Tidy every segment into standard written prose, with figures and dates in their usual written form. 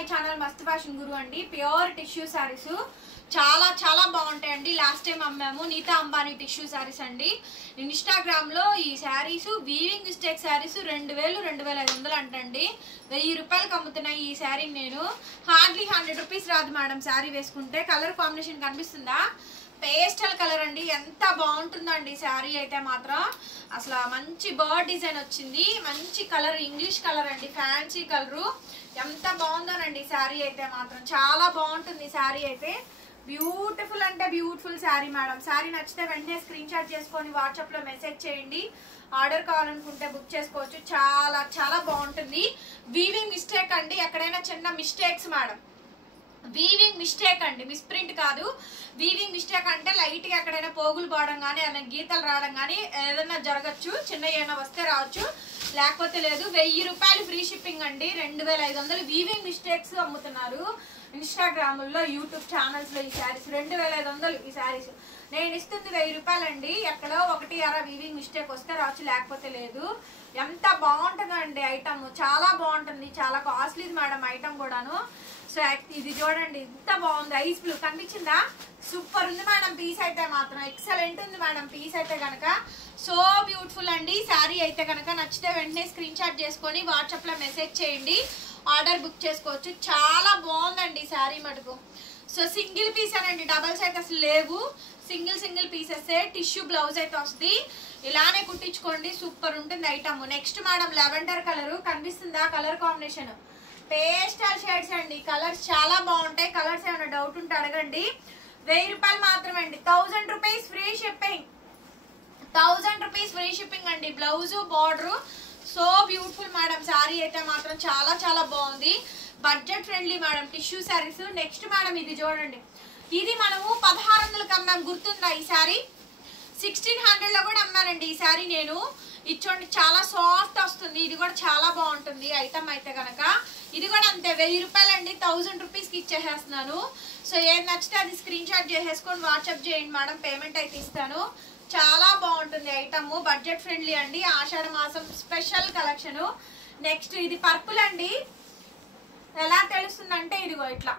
My channel Mast Fashion Guru అండి. Pure tissue saris చాలా చాలా బాగుంటాయండి. లాస్ట్ టైం అమ్మాము నీతా అంబానీ టిష్యూ సారీస్ అండి. ఇన్స్టాగ్రామ్ లో ఈ సారీస్ వీవింగ్ మిస్టేక్ సారీస్ 2000-2500 అంటండి. 1000 రూపాయలకి అమ్ముతున్నాయి ఈ సారీ. నేను హార్డ్లీ 100 రూపీస్ రాదు మేడం సారీ వేసుకుంటే. కలర్ కాంబినేషన్ కనిపిస్తుందా? పేస్టల్ కలర్ అండి. ఎంత బాగుంటుందండి సారీ అయితే మాత్రం. అసలు మంచి బర్డ్ డిజైన్ వచ్చింది. మంచి కలర్, ఇంగ్లీష్ కలర్ అండి, ఫ్యాన్సీ కలరు. ఎంత బాగుందోనండి సారీ అయితే మాత్రం. చాలా బాగుంటుంది సారీ అయితే. బ్యూటిఫుల్ అంటే బ్యూటిఫుల్ సారీ మేడం. సారీ నచ్చితే వెంటనే స్క్రీన్ షాట్ చేసుకొని వాట్సాప్ లో మెసేజ్ చేయండి. ఆర్డర్ కావాలనుకుంటే బుక్ చేసుకోవచ్చు. చాలా చాలా బాగుంటుంది. వీవింగ్ మిస్టేక్ అండి, ఎక్కడైనా చిన్న మిస్టేక్స్ మేడం. వీవింగ్ మిస్టేక్ అండి, మిస్ప్రింట్ కాదు. వీవింగ్ మిస్టేక్ అంటే లైట్ గా ఎక్కడైనా పోగులు పోవడం కానీ, ఏదైనా గీతలు రావడం కానీ ఏదైనా జరగచ్చు. చిన్న ఏమైనా వస్తే రావచ్చు, లేకపోతే లేదు. 1000 రూపాయలు ఫ్రీ షిప్పింగ్ అండి. 2500 వీవింగ్ మిస్టేక్స్ అమ్ముతున్నారు ఇన్స్టాగ్రామ్ లో, యూట్యూబ్ ఛానల్స్ లో. ఈ శారీస్ 2500 ఈ శారీస్. నేను ఇస్తుంది 1000 రూపాయలు అండి. ఎక్కడో 1-2 వీవింగ్ మిస్టేక్ వస్తే రావచ్చు, లేకపోతే లేదు. ఎంత బాగుంటుందండి ఐటమ్. చాలా బాగుంటుంది. చాలా కాస్ట్లీది మేడం ఐటమ్ కూడాను. సో ఇది చూడండి ఎంత బాగుంది. ఐస్ బ్లూ కనిపించిందా? సూపర్ ఉంది మేడం పీస్ అయితే మాత్రం. ఎక్సలెంట్ ఉంది మేడం పీస్ అయితే కనుక. సో బ్యూటిఫుల్ అండి శారీ అయితే కనుక. నచ్చితే వెంటనే స్క్రీన్ షాట్ చేసుకొని వాట్సాప్ లో మెసేజ్ చేయండి. ఆర్డర్ బుక్ చేసుకోవచ్చు. చాలా బాగుందండి శారీ మటుకు. సో సింగిల్ పీస్ అనండి, డబల్స్ అయితే అసలు లేవు. Single pieces. టిష్యూ బ్లౌజ్ అయితే వస్తుంది. ఇలానే కుట్టించుకోండి. సూపర్ ఉంటుంది item. Next madam lavender colour కనిపిస్తుందా? కలర్ కాంబినేషన్ పేస్టల్ షేడ్స్ అండి. కలర్స్ చాలా బాగుంటాయి. కలర్స్ ఏమైనా డౌట్ ఉంటే అడగండి. 1000 రూపాయలు మాత్రమే అండి. 1000 rupees free shipping. 1000 rupees free shipping అండి. Blouse border so beautiful madam. Sari అయితే మాత్రం చాలా చాలా బాగుంది. Budget friendly madam tissue saris. Next madam ఇది చూడండి. ఇది మనము 1600కి అమ్మాం, గుర్తుందా? ఈ శారీ 1600 లో కూడా అమ్మానండి ఈ శారీ నేను. ఇచ్చోండి చాలా సాఫ్ట్ వస్తుంది. ఇది కూడా చాలా బాగుంటుంది ఐటమ్ అయితే కనుక. ఇది కూడా అంతే 1000 రూపాయలు అండి. 1000 రూపీస్కి ఇచ్చేసేస్తున్నాను. సో ఏది నచ్చితే అది స్క్రీన్ షాట్ చేసేసుకొని వాట్సాప్ చేయండి మేడం. పేమెంట్ అయితే ఇస్తాను. చాలా బాగుంటుంది ఐటమ్. బడ్జెట్ ఫ్రెండ్లీ అండి. ఆషాఢ మాసం స్పెషల్ కలెక్షన్. నెక్స్ట్ ఇది పర్పుల్ అండి. ఎలా తెలుస్తుందంటే ఇదిగో ఇట్లా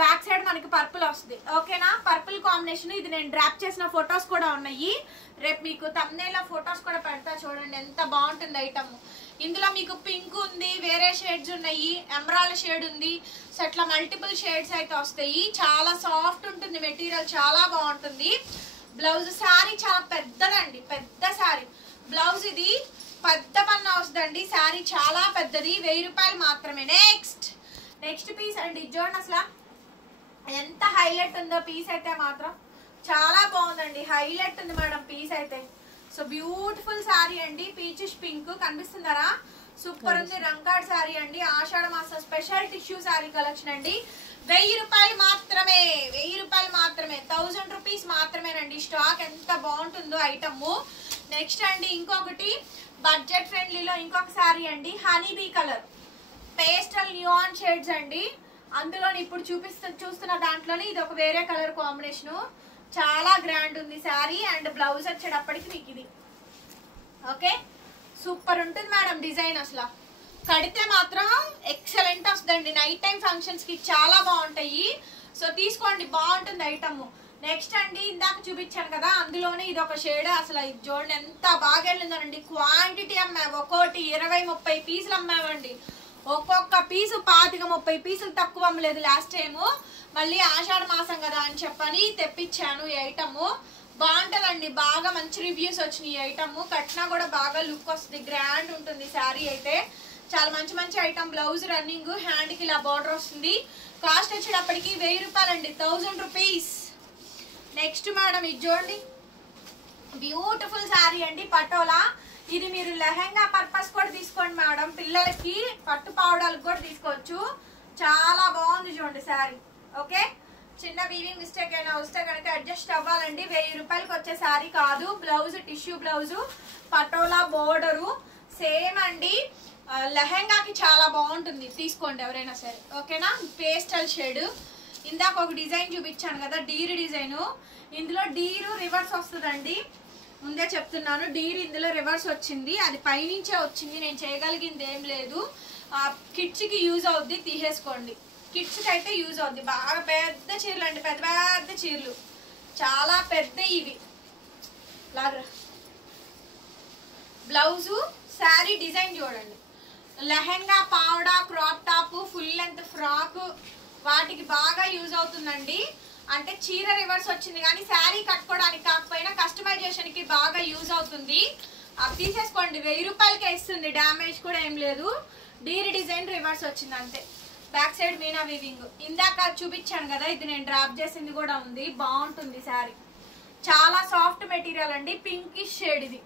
బ్యాక్ సైడ్ మనకి పర్పుల్ వస్తుంది. ఓకేనా? Purple combination. ఇది నేను డ్రాప్ చేసిన ఫొటోస్ కూడా ఉన్నాయి. రేపు మీకు thumbnail లో ఫొటోస్ కూడా పెడతా చూడండి. ఎంత బాగుంటుంది ఐటమ్. ఇందులో మీకు పింక్ ఉంది, వేరే షేడ్స్ ఉన్నాయి, ఎమరాల్డ్ షేడ్ ఉంది. సో అట్లా మల్టిపుల్ షేడ్స్ అయితే వస్తాయి. చాలా సాఫ్ట్ ఉంటుంది మెటీరియల్. చాలా బాగుంటుంది. బ్లౌజ్ శారీ చాలా పెద్దదండి, పెద్ద శారీ. బ్లౌజ్ ఇది పెద్ద పన్నా వస్తుందండి. శారీ చాలా పెద్దది. 1000 రూపాయలు మాత్రమే. నెక్స్ట్ పీస్ అండి. చూడండి అసలు ఎంత హైలైట్ ఉందో పీస్ అయితే మాత్రం. చాలా బాగుందండి. హైలైట్ ఉంది మేడం పీస్ అయితే. సో బ్యూటిఫుల్ శారీ అండి. Peachish pink కనిపిస్తుందరా? సూపర్ ఉంది. రంగాడ్ శారీ అండి. ఆషాఢ మాసం స్పెషల్ టిష్యూ శారీ కలెక్షన్ అండి. 1000 రూపాయలు మాత్రమే. 1000 రూపాయలు మాత్రమే. 1000 రూపీస్ మాత్రమేనండి. స్టాక్ ఎంత బాగుంటుందో ఐటమ్. నెక్స్ట్ అండి ఇంకొకటి బడ్జెట్ ఫ్రెండ్లీలో ఇంకొక శారీ అండి. హనీబీ కలర్ పేస్టల్ న్యూఆన్ షేడ్స్ అండి. అందులో ఇప్పుడు చూస్తున్న దాంట్లోనే ఇది ఒక వేరే కలర్ కాంబినేషన్. చాలా గ్రాండ్ ఉంది శారీ. అండ్ బ్లౌజ్ వచ్చేటప్పటికి మీకు ఇది. ఓకే, సూపర్ ఉంటుంది మేడం డిజైన్. అసలు కడితే మాత్రం ఎక్సలెంట్ వస్తుందండి. నైట్ టైం ఫంక్షన్స్ కి చాలా బాగుంటాయి. సో తీసుకోండి, బాగుంటుంది ఐటమ్. నెక్స్ట్ అండి ఇందాక చూపించాను కదా, అందులోనే ఇది ఒక షేడ్. అసలు ఇది చూడండి ఎంత బాగా వెళ్ళిందనండి. క్వాంటిటీ అమ్మాము. ఒక్కోటి 20-30 పీసులు అమ్మామండి. ఒక్కొక్క పీసు 25-30 పీసులు తక్కువ అమ్మలేదు లాస్ట్ టైము. మళ్ళీ ఆషాఢ మాసం కదా అని చెప్పని తెప్పించాను ఈ ఐటమ్. బాగుంటుందండి. బాగా మంచి రివ్యూస్ వచ్చినాయి ఈ ఐటమ్. కట్నా కూడా బాగా లుక్ వస్తుంది. గ్రాండ్ ఉంటుంది శారీ అయితే. చాలా మంచి మంచి ఐటమ్. బ్లౌజ్ రన్నింగ్, హ్యాండ్కి ఇలా బార్డర్ వస్తుంది. కాస్ట్ వచ్చేటప్పటికి 1000 రూపాయలు అండి. 1000 రూపీస్. నెక్స్ట్ మేడం ఇది చూడండి. బ్యూటిఫుల్ శారీ అండి. పటోలా. ఇది మీరు లెహెంగా పర్పస్ కూడా తీసుకోండి మేడం. పిల్లలకి పట్టు పావడాలకు కూడా తీసుకోవచ్చు. చాలా బాగుంది చూడండి శారీ. ఓకే, చిన్న వీవింగ్ మిస్టేక్ అయినా వస్తే కనుక అడ్జస్ట్ అవ్వాలండి. 1000 రూపాయలకి వచ్చే శారీ కాదు. Blouse tissue blouse, patola border same అండి. లెహెంగాకి చాలా బాగుంటుంది. తీసుకోండి ఎవరైనా సరే. ఓకేనా? Pastel shade. ఇందాక ఒక డిజైన్ చూపించాను కదా, డీర్ డిజైన్. ఇందులో డీరు రివర్స్ వస్తుందండి. ముందే చెప్తున్నాను. డీర్ ఇందులో రివర్స్ వచ్చింది. అది పైనుంచే వచ్చింది. నేను చేయగలిగింది ఏం లేదు. కిడ్స్కి యూజ్ అవుద్ది, తీసేసుకోండి. కిడ్స్కి అయితే యూజ్ అవుద్ది. బాగా పెద్ద చీరలు అండి, పెద్ద పెద్ద చీరలు, చాలా పెద్ద ఇవి. లాగా బ్లౌజు శారీ డిజైన్ చూడండి. లెహెంగా, పావడా, crop top, full length frock వాటికి బాగా యూజ్ అవుతుందండి. అంటే చీర రివర్స్ వచ్చింది కానీ శారీ కట్టుకోవడానికి కాకపోయినా కస్టమైజేషన్కి బాగా యూజ్ అవుతుంది. అది తీసేసుకోండి, 1000 రూపాయలకే ఇస్తుంది, డ్యామేజ్ కూడా ఏం లేదు. డీర్ డిజైన్ రివర్స్ వచ్చింది అంతే. Back side Meena weaving. ఇందాక చూపించాను కదా, ఇది నేను డ్రాప్ చేసింది కూడా ఉంది, బాగుంటుంది శారీ. చాలా సాఫ్ట్ మెటీరియల్ అండి. పింకిష్ షేడ్, ఇది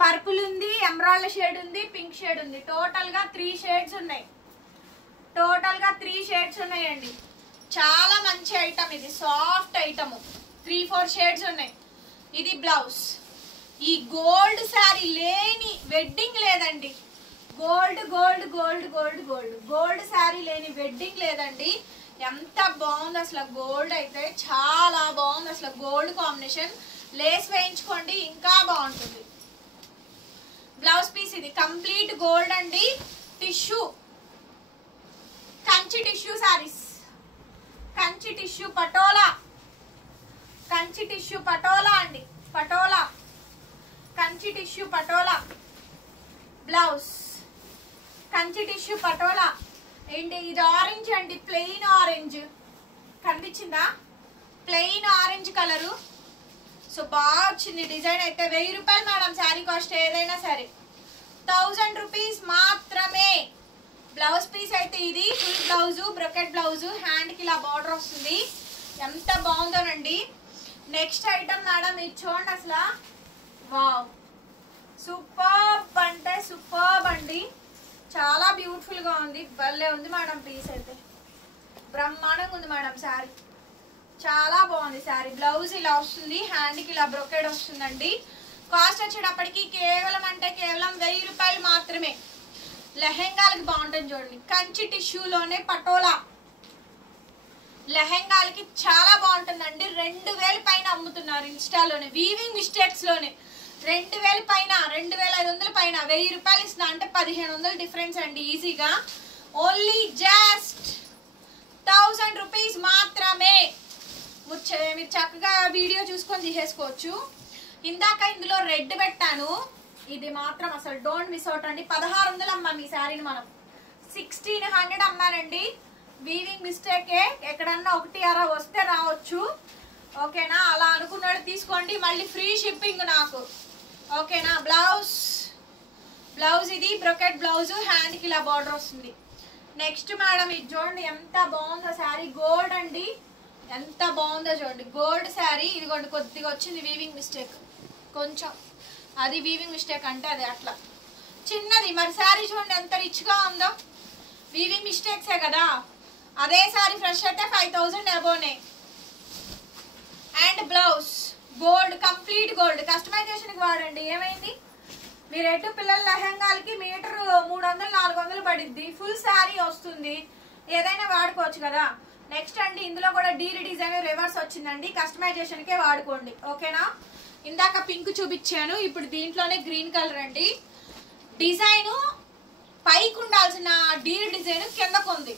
పర్పుల్ ఉంది, ఎమరాల్డ్ షేడ్ ఉంది, పింక్ షేడ్ ఉంది. టోటల్గా 3 షేడ్స్ ఉన్నాయి. టోటల్గా 3 షేడ్స్ ఉన్నాయండి. చాలా మంచి ఐటమ్, ఇది సాఫ్ట్ ఐటమ్. 3-4 షేడ్స్ ఉన్నాయి. ఇది బ్లౌజ్. ఈ గోల్డ్ శారీ లేని వెడ్డింగ్ లేదండి. Gold gold gold gold gold gold sari లేని వెడ్డింగ్ లేదండి. ఎంత బాగుంది అసలు, గోల్డ్ అయితే చాలా బాగుంది అసలు. గోల్డ్ కాంబినేషన్, లేస్ వేయించుకోండి ఇంకా బాగుంటుంది. బ్లౌజ్ పీస్ ఇది కంప్లీట్ గోల్డ్ అండి. Tissue, Kanchi tissue saris, Kanchi tissue patola, Kanchi tissue patola అండి, patola, Kanchi tissue patola blouse, Kanchi tissue patola. ఏంటి ఇది ఆరెంజ్ అండి, ప్లెయిన్ ఆరెంజ్ కనిపించిందా, ప్లెయిన్ ఆరెంజ్ కలరు. సో బాగా వచ్చింది డిజైన్ అయితే. 1000 రూపాయలు మేడం శారీ కాస్ట్, ఏదైనా సరే 1000 రూపీస్ మాత్రమే. బ్లౌజ్ పీస్ అయితే ఇది ఫుల్ బ్లౌజ్, బ్రొకెట్ బ్లౌజ్, హ్యాండ్కి ఇలా బార్డర్ వస్తుంది. ఎంత బాగుందోనండి. నెక్స్ట్ ఐటమ్ మేడం ఇది చూడండి అసలు, వావ్ సూపర్బ్ అంటే సూపర్బ్ అండి. చాలా బ్యూటిఫుల్గా ఉంది, భలే ఉంది మేడం. పీస్ అయితే బ్రహ్మాండంగా ఉంది మేడం శారీ, చాలా బాగుంది శారీ. బ్లౌజ్ ఇలా వస్తుంది, హ్యాండ్కి ఇలా బ్రొకెట్ వస్తుందండి. కాస్ట్ వచ్చేటప్పటికి కేవలం అంటే కేవలం 1000 రూపాయలు మాత్రమే. లెహెంగాలకి బాగుంటుంది చూడండి, కంచి టిష్యూలోనే పటోలా లెహెంగాలకి చాలా బాగుంటుందండి. 2000 పైన అమ్ముతున్నారు ఇన్స్టాలోనే, వీవింగ్ మిస్టేక్స్ లోనే 2000 పైన, 2500 పైన. 1000 రూపాయలు ఇస్తున్నా అంటే 1500 డిఫరెన్స్ అండి ఈజీగా. ఓన్లీ జస్ట్ 1000 రూపీస్ మాత్రమే. మీరు చక్కగా వీడియో చూసుకొని తీసేసుకోవచ్చు. ఇందాక ఇందులో రెడ్ పెట్టాను, ఇది మాత్రం అసలు డోంట్ మిస్ అవుట్ అండి. 1600 అమ్మాం ఈ శారీని మనం, 1600 అమ్మానండి. వీవింగ్ మిస్టేకే, ఎక్కడన్నా 1 వస్తే రావచ్చు, ఓకేనా. అలా అనుకున్నాడు తీసుకోండి, మళ్ళీ ఫ్రీ షిప్పింగ్ నాకు, ఓకేనా. బ్లౌజ్, బ్లౌజ్ ఇది బ్రొకెట్ బ్లౌజ్, హ్యాండ్కి ఇలా బార్డర్ వస్తుంది. నెక్స్ట్ మేడం ఇది చూడండి ఎంత బాగుందో శారీ, గోల్డ్ అండి, ఎంత బాగుందో చూడండి. గోల్డ్ శారీ, ఇదిగోండి కొద్దిగా వచ్చింది వీవింగ్ మిస్టేక్ కొంచెం, అది వీవింగ్ మిస్టేక్ అంటే అది అట్లా చిన్నది. మరి శారీ చూడండి ఎంత రిచ్గా ఉందో, వీవింగ్ మిస్టేక్సే కదా. అదే శారీ ఫ్రెష్ అయితే 5000 అబోనే. And blouse gold, complete gold. కస్టమైజేషన్కి వాడండి, ఏమైంది. మీరు ఎటు పిల్లల లెహంగాలకి మీటర్ 300-400 పడిద్ది, ఫుల్ శారీ వస్తుంది, ఏదైనా వాడుకోవచ్చు కదా. నెక్స్ట్ అండి ఇందులో కూడా డీల్ డిజైన్ రివర్స్ వచ్చిందండి, కస్టమైజేషన్కే వాడుకోండి, ఓకేనా. ఇందాక పింక్ చూపించాను, ఇప్పుడు దీంట్లోనే గ్రీన్ కలర్ అండి. డిజైన్ పైకి ఉండాల్సిన డీల్ డిజైన్ కిందకు ఉంది,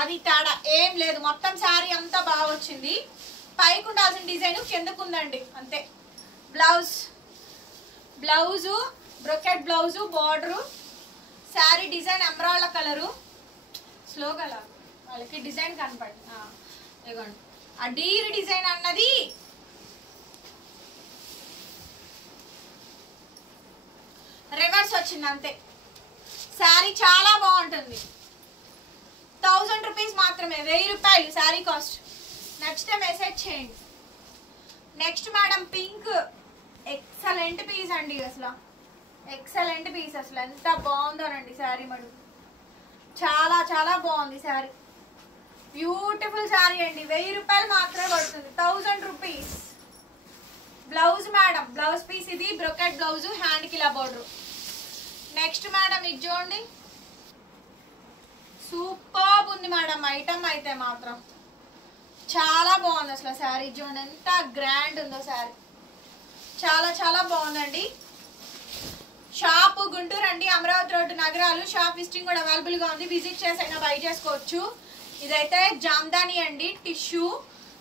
అది తేడా ఏం లేదు. మొత్తం శారీ అంతా బాగా వచ్చింది, పైకి ఉండాల్సిన డిజైన్ కిందకు ఉందండి అంతే. Blouse, blouse brocade blouse, border, sari design emerald colour. స్లోగా వాళ్ళకి డిజైన్ కనపడి ఇదిగోండి, ఆ డీర్ డిజైన్ అన్నది రివర్స్ వచ్చింది అంతే. శారీ చాలా బాగుంటుంది. 1000 రూపీస్ మాత్రమే, 1000 రూపాయలు శారీ కాస్ట్. నెక్స్ట్ మెసేజ్ చేయండి. Next madam pink, excellent piece అండి అసలు, ఎక్సలెంట్ పీస్ అసలు ఎంత బాగుందోనండి శారీ. మడు చాలా చాలా బాగుంది శారీ, బ్యూటిఫుల్ శారీ అండి. 1000 రూపాయలు మాత్రమే పడుతుంది, 1000 rupees. Blouse madam, blouse piece ఇది బ్రొకెట్ బ్లౌజ్, హ్యాండ్కి ఇలా బోర్డర్. నెక్స్ట్ మేడం ఇది చూడండి, సూపర్ ఉంది మేడం ఐటమ్ అయితే మాత్రం చాలా బాగుంది అసలు. శారీ చూడండి ఎంత గ్రాండ్ ఉందో శారీ, చాలా చాలా బాగుందండి. షాప్ గుంటూరు అండి, అమరావతి రోడ్డు నగరాలు. షాప్ విజిటింగ్ కూడా అవైలబుల్ గా ఉంది, విజిట్ చేసైనా బై చేసుకోవచ్చు. ఇదైతే జామ్దాని అండి, టిష్యూ.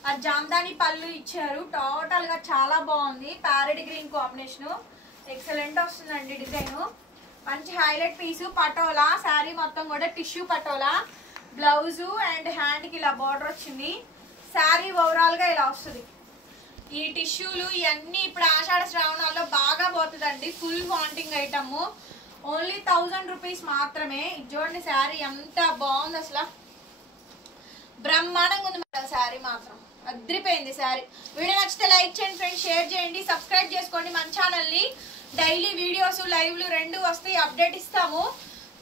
ఆ జామ్దాని పళ్ళు ఇచ్చారు, టోటల్ గా చాలా బాగుంది. ప్యారెట్ గ్రీన్ కాంబినేషన్, ఎక్సలెంట్ వస్తుందండి డిజైన్. మంచి హైలైట్ పీసు. పటోలా శారీ మొత్తం కూడా tissue patola. Blouse and hand కి ఇలా బార్డర్ వచ్చింది. శారీ ఓవరాల్ గా ఇలా వస్తుంది. ఈ టిష్యూలు ఇవన్నీ ఇప్పుడు ఆషాఢ శ్రావణాల్లో బాగా పోతుందండి. Full wanting item. Only 1000 rupees మాత్రమే. చూడండి శారీ ఎంత బాగుంది, అసలు బ్రహ్మాండంగా ఉంది మేడం. శారీ మాత్రం అద్రిపోయింది శారీ. వీడియో నచ్చితే లైక్ చేయండి ఫ్రెండ్స్, షేర్ చేయండి, సబ్స్క్రైబ్ చేసుకోండి మన ఛానల్ని. డైలీ వీడియోస్ లైవ్లు రెండు వస్తాయి, అప్డేట్ ఇస్తాము,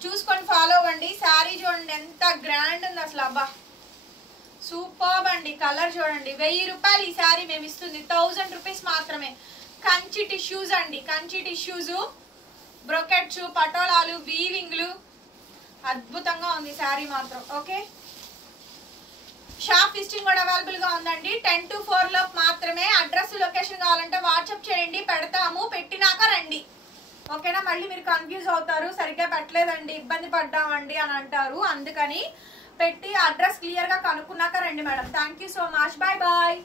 చూసుకొని ఫాలో అవ్వండి. శారీ చూడండి ఎంత గ్రాండ్ ఉంది అసలు, అబ్బా సూపర్ అండి. కలర్ చూడండి. 1000 రూపాయలు ఈ శారీ మేము ఇస్తుంది, 1000 రూపీస్ మాత్రమే. కంచి టిష్యూస్ అండి, కంచి టిష్యూస్, బ్రొకెట్స్, పటోలాలు, వీవింగ్లు, అద్భుతంగా ఉంది శారీ మాత్రం. ఓకే, షాప్ విజిటింగ్ కూడా అవైలబుల్ గా ఉందండి. 10 to 4 లోపు మాత్రమే. అడ్రస్ లొకేషన్ కావాలంటే వాట్సాప్ చేయండి, పెడతాము, పెట్టినాక రండి. ఓకేనా? మళ్ళీ మీరు కన్ఫ్యూజ్ అవుతారు, సరిగ్గా పెట్టలేదండి, ఇబ్బంది పడ్డామండి అని అంటారు. అందుకని పెట్టి అడ్రస్ క్లియర్ గా కనుక్కున్నాక రండి madam. Thank you so much, bye bye.